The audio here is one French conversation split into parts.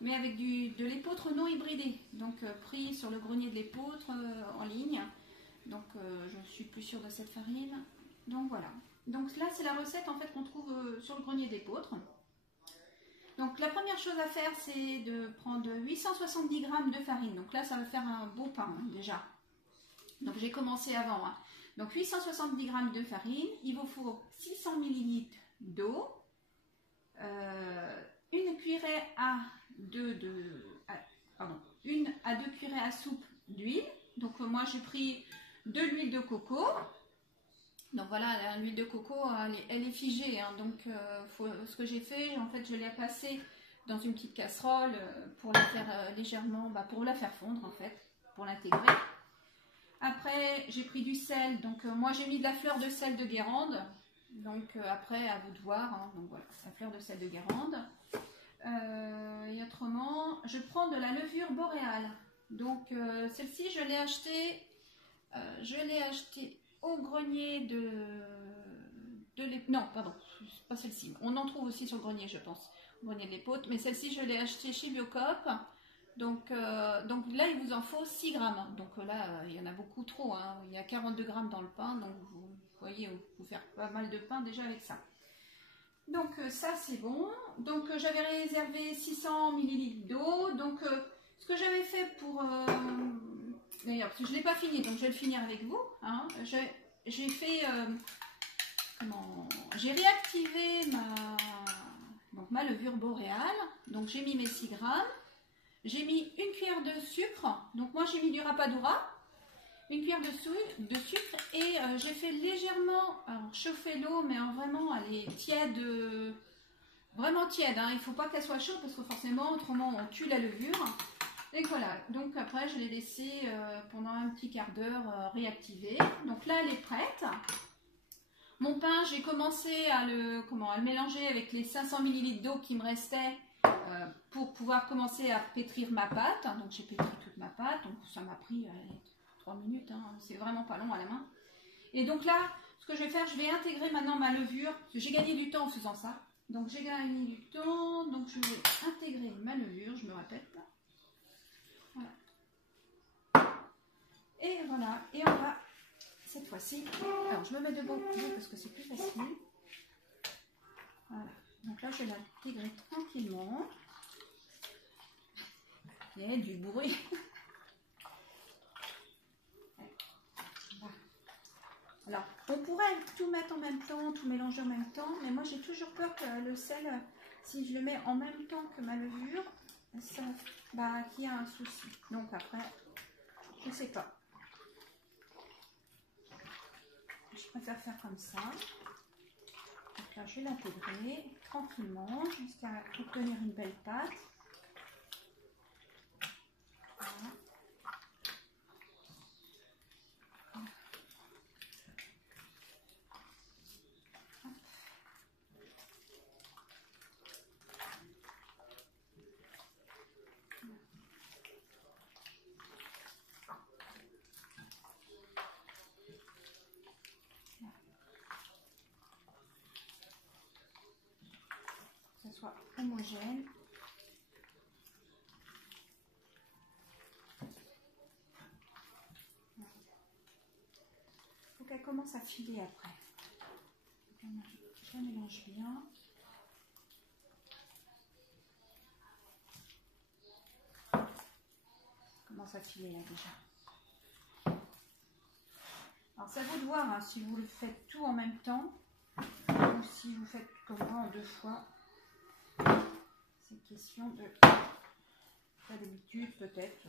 mais avec de l'épeautre non hybridé, donc pris sur le grenier de l'épeautre en ligne. Donc je suis plus sûre de cette farine. Donc voilà. Donc là c'est la recette en fait qu'on trouve sur le grenier d'épeautre. Donc la première chose à faire, c'est de prendre 870 g de farine. Donc là ça va faire un beau pain hein, déjà. Donc j'ai commencé avant. Hein. Donc 870 g de farine, il vous faut 600 ml d'eau, une cuillerée à 2 cuillerées à soupe d'huile. Donc moi j'ai pris de l'huile de coco. Donc voilà, l'huile de coco elle est figée, hein, donc ce que j'ai fait, en fait je l'ai passée dans une petite casserole pour la faire légèrement, pour la faire fondre en fait, pour l'intégrer. Après j'ai pris du sel, donc moi j'ai mis de la fleur de sel de Guérande, donc après à vous de voir, hein, donc voilà, la fleur de sel de Guérande. Et autrement, je prends de la levure boréale, donc celle-ci je l'ai achetée au grenier non, pardon, pas celle-ci. On en trouve aussi sur le grenier, je pense. Au grenier de l'épeautre. Mais celle-ci, je l'ai achetée chez Biocoop. Donc là, il vous en faut 6 grammes. Donc là, il y en a beaucoup trop. Hein. Il y a 42 grammes dans le pain. Donc vous voyez, vous pouvez faire pas mal de pain déjà avec ça. Donc ça, c'est bon. Donc j'avais réservé 600 ml d'eau. Donc ce que j'avais fait pour... D'ailleurs, parce que je ne l'ai pas fini, donc je vais le finir avec vous. Hein. J'ai fait... j'ai réactivé ma levure boréale. Donc j'ai mis mes 6 grammes. J'ai mis une cuillère de sucre. Donc moi j'ai mis du rapadura. Une cuillère de sucre. Et j'ai fait légèrement chauffer l'eau, mais vraiment elle est tiède. Vraiment tiède. Hein. Il ne faut pas qu'elle soit chaude parce que forcément, autrement on tue la levure. Et voilà, donc après je l'ai laissé pendant un petit quart d'heure réactiver. Donc là elle est prête. Mon pain, j'ai commencé à le mélanger avec les 500 ml d'eau qui me restait pour pouvoir commencer à pétrir ma pâte. Donc j'ai pétri toute ma pâte, donc ça m'a pris 3 minutes, hein. C'est vraiment pas long à la main. Et donc là, ce que je vais faire, je vais intégrer maintenant ma levure. J'ai gagné du temps en faisant ça. Donc j'ai gagné du temps, donc je vais intégrer ma levure, je me répète là. Voilà. Et voilà, et on va cette fois-ci, alors je me mets debout parce que c'est plus facile. Voilà, donc là je vais l'intégrer tranquillement. Il y a du bruit. Alors, on pourrait tout mettre en même temps, tout mélanger en même temps, mais moi j'ai toujours peur que le sel, si je le mets en même temps que ma levure, qu'il y a un souci. Donc après, je ne sais pas. Je préfère faire comme ça. Donc là, je vais l'intégrer tranquillement jusqu'à obtenir une belle pâte. Voilà. Que ce soit homogène. Il faut qu'elle commence à filer après. Je mélange bien. Commence à filer là déjà. Alors c'est à vous de voir hein, si vous le faites tout en même temps ou si vous faites comme moi en 2 fois. C'est une question de pas d'habitude peut-être.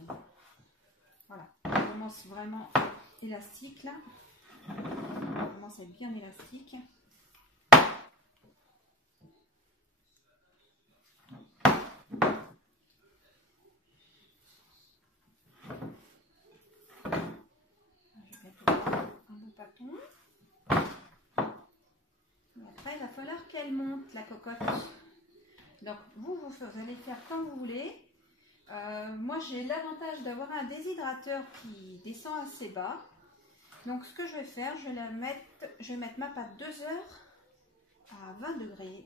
Voilà, on commence vraiment élastique là. On commence à être bien élastique. Je vais mettre un beau bâton. Et après, il va falloir qu'elle monte la cocotte. Donc vous allez faire comme vous voulez. Moi j'ai l'avantage d'avoir un déshydrateur qui descend assez bas. Donc ce que je vais faire, je vais mettre ma pâte 2 heures à 20 degrés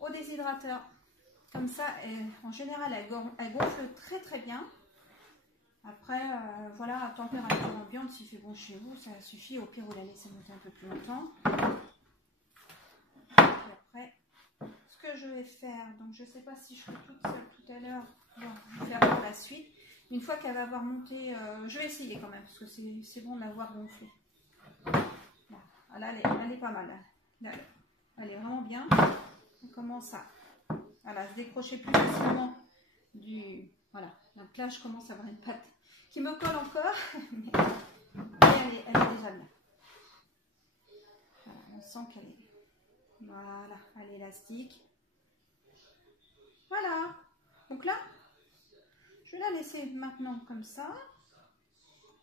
au déshydrateur. Comme ça, en général, elle gonfle très très bien. Après, voilà, à température ambiante, s'il fait bon chez vous, ça suffit. Au pire, vous la laissez monter un peu plus longtemps. Et après, ce que je vais faire, donc je ne sais pas si je ferai toute seule tout à l'heure, je vais faire pour la suite. Une fois qu'elle va avoir monté, je vais essayer quand même, parce que c'est bon de la voir gonfler. Là, elle est pas mal. Là, elle est vraiment bien. On commence à se décrocher plus facilement du... Voilà, donc là, je commence à avoir une patte qui me colle encore, mais elle est déjà bien. Voilà, on sent qu'elle est... Voilà, elle est élastique. Voilà. Donc là, je vais la laisser maintenant comme ça.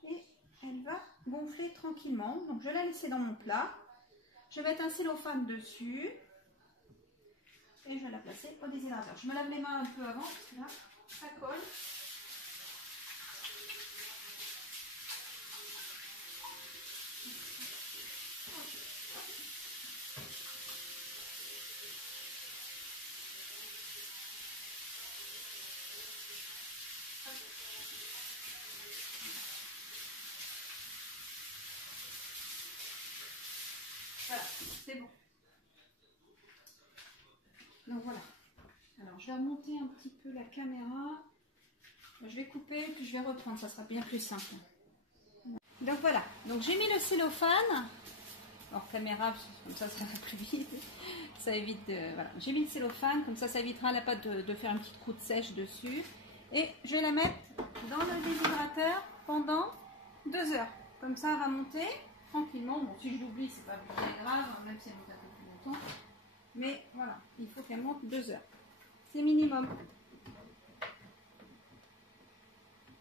Et elle va gonfler tranquillement. Donc je vais la laisser dans mon plat. Je vais mettre un cellophane dessus. Et je vais la placer au déshydrateur. Je me lave les mains un peu avant, parce que là, ça colle. Voilà, c'est bon. Donc voilà. Alors je vais remonter un petit peu la caméra. Je vais couper puis je vais reprendre, ça sera bien plus simple. Donc voilà, donc j'ai mis le cellophane. Hors caméra, comme ça va plus vite. Ça évite de... Voilà. J'ai mis le cellophane, comme ça évitera la pâte de faire une petite croûte sèche dessus. Et je vais la mettre dans le déshydrateur pendant 2 heures. Comme ça elle va monter tranquillement. Bon, si je l'oublie, c'est pas bien grave, même si elle monte un peu plus longtemps. Mais voilà, il faut qu'elle monte 2 heures. C'est minimum.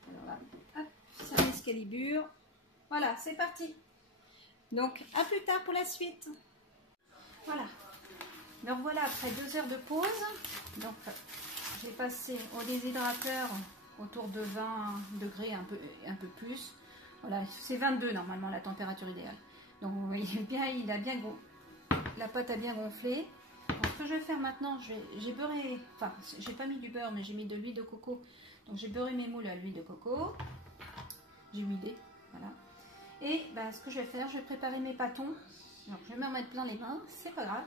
Alors là, hop, ça m'escalibure. Voilà, c'est parti. Donc, à plus tard pour la suite. Voilà. Donc voilà, après 2 heures de pause, donc j'ai passé au déshydrateur autour de 20 degrés, un peu plus. Voilà, c'est 22 normalement la température idéale. Donc vous voyez bien, la pâte a bien gonflé. Donc, ce que je vais faire maintenant, j'ai beurré, enfin j'ai pas mis du beurre, mais j'ai mis de l'huile de coco. Donc j'ai beurré mes moules à l'huile de coco. J'ai huilé, voilà. Et ben, ce que je vais faire, je vais préparer mes pâtons. Donc, je vais me remettre plein les mains, c'est pas grave.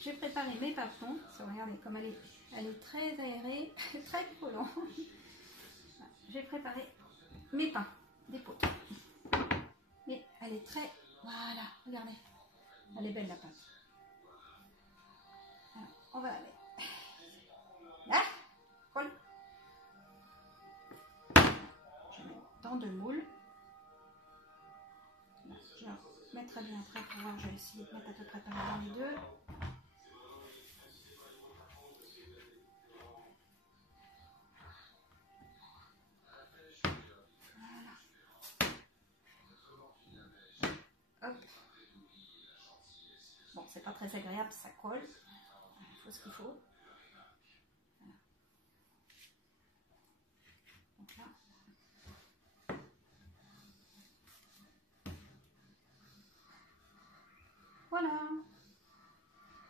Je vais préparer mes pâtons. Regardez comme elle est très aérée, très collant. Je vais préparer mes pains d'épaule. Mais elle est très... Voilà, regardez. Elle est belle la pâte. Alors, on va la mettre. Là, colle. Je vais mettre dans 2 moules. Là, je mettrai bien après pour voir. Je vais essayer de mettre à peu près pareil dans les deux. Hop. Bon, c'est pas très agréable, ça colle. Il faut ce qu'il faut. Voilà. Donc là. Voilà.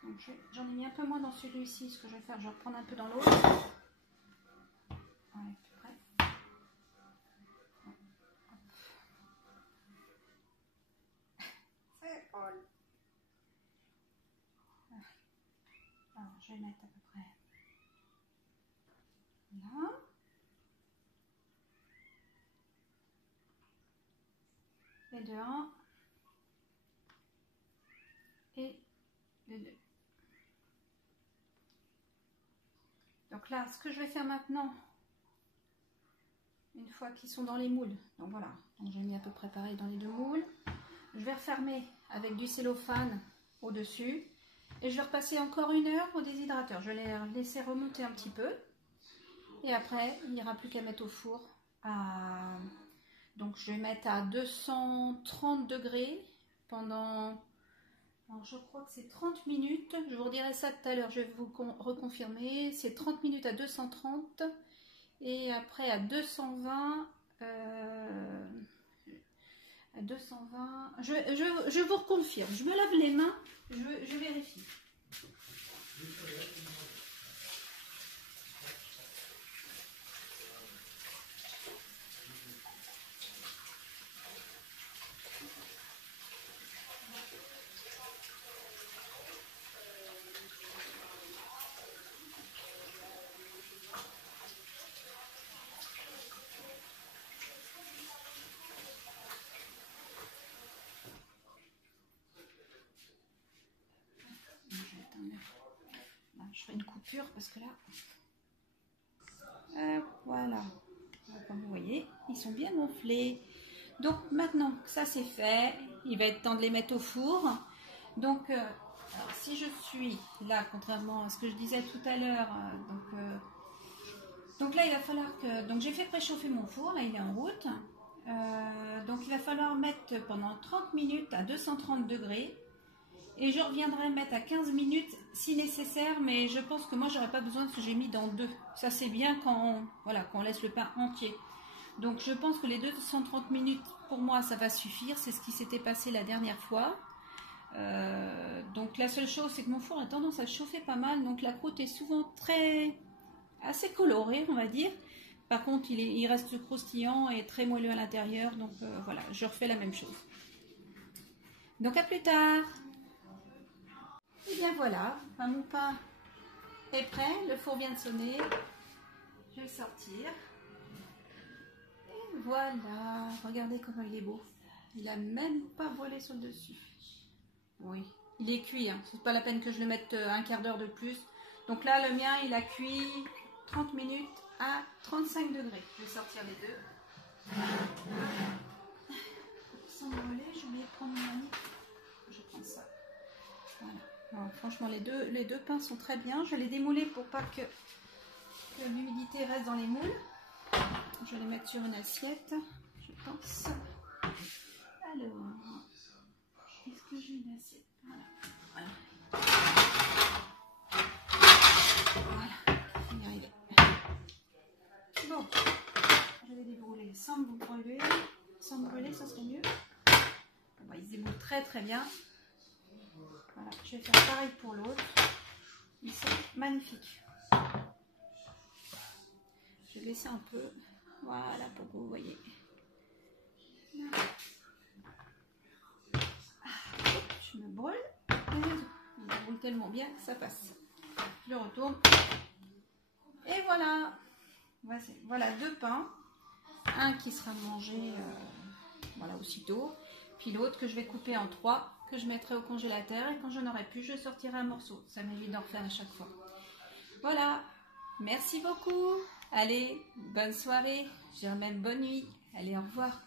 Donc j'en ai mis un peu moins dans celui-ci. Ce que je vais faire, je vais reprendre un peu dans l'autre. Voilà, tout près. Ça colle. Alors, je vais mettre à peu près là. Et de 1. Et de 2. Donc là, ce que je vais faire maintenant, une fois qu'ils sont dans les moules, donc voilà, j'ai mis à peu près pareil dans les 2 moules, je vais refermer avec du cellophane au-dessus et je vais repasser encore 1 heure au déshydrateur. Je vais les laisser remonter un petit peu et après, il n'y aura plus qu'à mettre au four. Donc je vais mettre à 230 degrés pendant... Alors, je crois que c'est 30 minutes, je vous redirai ça tout à l'heure, je vais vous reconfirmer. C'est 30 minutes à 230 et après à 220. À 220. Je vous reconfirme, je me lave les mains, je vérifie. coiffure parce que là, voilà, comme vous voyez, ils sont bien gonflés. Donc maintenant que ça c'est fait, il va être temps de les mettre au four. Donc alors, si je suis là, contrairement à ce que je disais tout à l'heure, donc là il va falloir que, donc j'ai fait préchauffer mon four, là il est en route. Donc il va falloir mettre pendant 30 minutes à 230 degrés. Et je reviendrai mettre à 15 minutes si nécessaire, mais je pense que moi j'aurais pas besoin de ce que j'ai mis dans 2. Ça c'est bien quand on laisse le pain entier. Donc je pense que les 230 minutes pour moi ça va suffire, c'est ce qui s'était passé la dernière fois. Donc la seule chose c'est que mon four a tendance à chauffer pas mal, donc la croûte est souvent assez colorée on va dire. Par contre il reste croustillant et très moelleux à l'intérieur, donc voilà, je refais la même chose. Donc à plus tard. Et bien voilà, mon pain est prêt, le four vient de sonner, je vais le sortir. Et voilà, regardez comment il est beau. Il n'a même pas voilé sur le dessus. Oui, il est cuit, hein. C'est pas la peine que je le mette un quart d'heure de plus. Donc là, le mien, il a cuit 30 minutes à 35 degrés. Je vais sortir les deux. Sans voiler, j'ai oublié de prendre mon manip. Je prends ça. Voilà. Alors, franchement, les deux pains sont très bien. Je vais les démouler pour pas que l'humidité reste dans les moules. Je vais les mettre sur une assiette, je pense. Alors, est-ce que j'ai une assiette? Voilà. Voilà, on y arriver. Bon, je vais débrûler sans me brûler. Sans me brûler, ça serait mieux. Bon, bah, ils se déboulent très très bien. Voilà, je vais faire pareil pour l'autre. Ils sont magnifiques. Je vais baisser un peu. Voilà, pour que vous voyez. Je me brûle. Il brûle tellement bien que ça passe. Je le retourne. Et voilà. Voilà 2 pains. Un qui sera mangé voilà, aussitôt. Puis l'autre que je vais couper en 3, que je mettrai au congélateur. Et quand je n'aurai plus, je sortirai un morceau. Ça m'évite d'en refaire à chaque fois. Voilà. Merci beaucoup. Allez, bonne soirée. Je dirais même bonne nuit. Allez, au revoir.